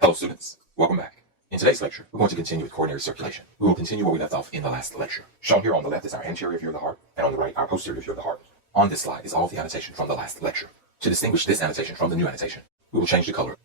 Hello students, welcome back. In today's lecture, we're going to continue with coronary circulation. We will continue where we left off in the last lecture. Shown here on the left is our anterior view of the heart, and on the right, our posterior view of the heart. On this slide is all of the annotation from the last lecture. To distinguish this annotation from the new annotation, we will change the color.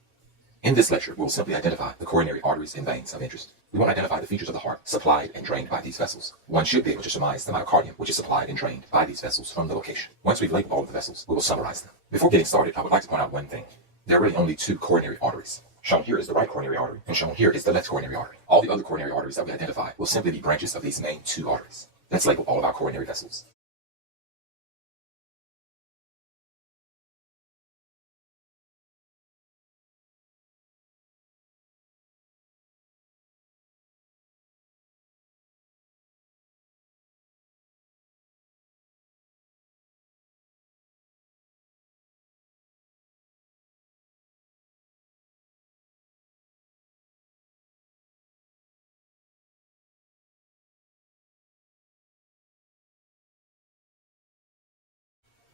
In this lecture, we will simply identify the coronary arteries and veins of interest. We want to identify the features of the heart supplied and drained by these vessels. One should be able to surmise the myocardium, which is supplied and drained by these vessels from the location. Once we've labeled all of the vessels, we will summarize them. Before getting started, I would like to point out one thing. There are really only two coronary arteries. Shown here is the right coronary artery, and shown here is the left coronary artery. All the other coronary arteries that we identify will simply be branches of these main two arteries. Let's label all of our coronary vessels.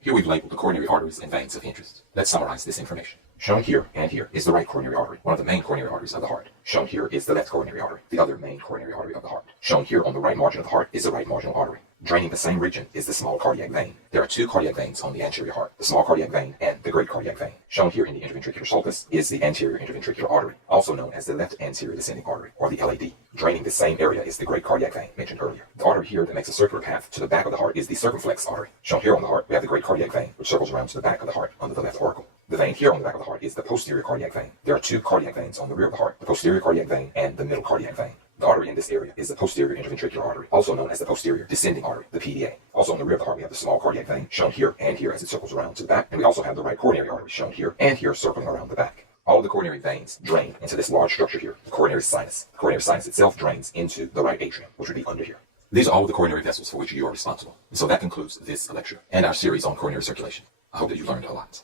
Here we've labeled the coronary arteries and veins of interest. Let's summarize this information. Shown here and here is the right coronary artery, one of the main coronary arteries of the heart. Shown here is the left coronary artery, the other main coronary artery of the heart. Shown here on the right margin of the heart is the right marginal artery. Draining the same region is the small cardiac vein. There are two cardiac veins on the anterior heart, the small cardiac vein and the great cardiac vein. Shown here in the interventricular sulcus is the anterior interventricular artery, also known as the left anterior descending artery, or the LAD. Draining the same area is the great cardiac vein mentioned earlier. The artery here that makes a circular path to the back of the heart is the circumflex artery. Shown here on the heart, we have the great cardiac vein, which circles around to the back of the heart under the left auricle. The vein here on the back of the heart is the posterior cardiac vein. There are two cardiac veins on the rear of the heart, the posterior cardiac vein and the middle cardiac vein. The artery in this area is the posterior interventricular artery, also known as the posterior descending artery, the PDA. Also on the rear of the heart, we have the small cardiac vein, shown here and here as it circles around to the back. And we also have the right coronary artery, shown here and here circling around the back. All of the coronary veins drain into this large structure here, the coronary sinus. The coronary sinus itself drains into the right atrium, which would be under here. These are all of the coronary vessels for which you are responsible. And so that concludes this lecture and our series on coronary circulation. I hope that you learned a lot.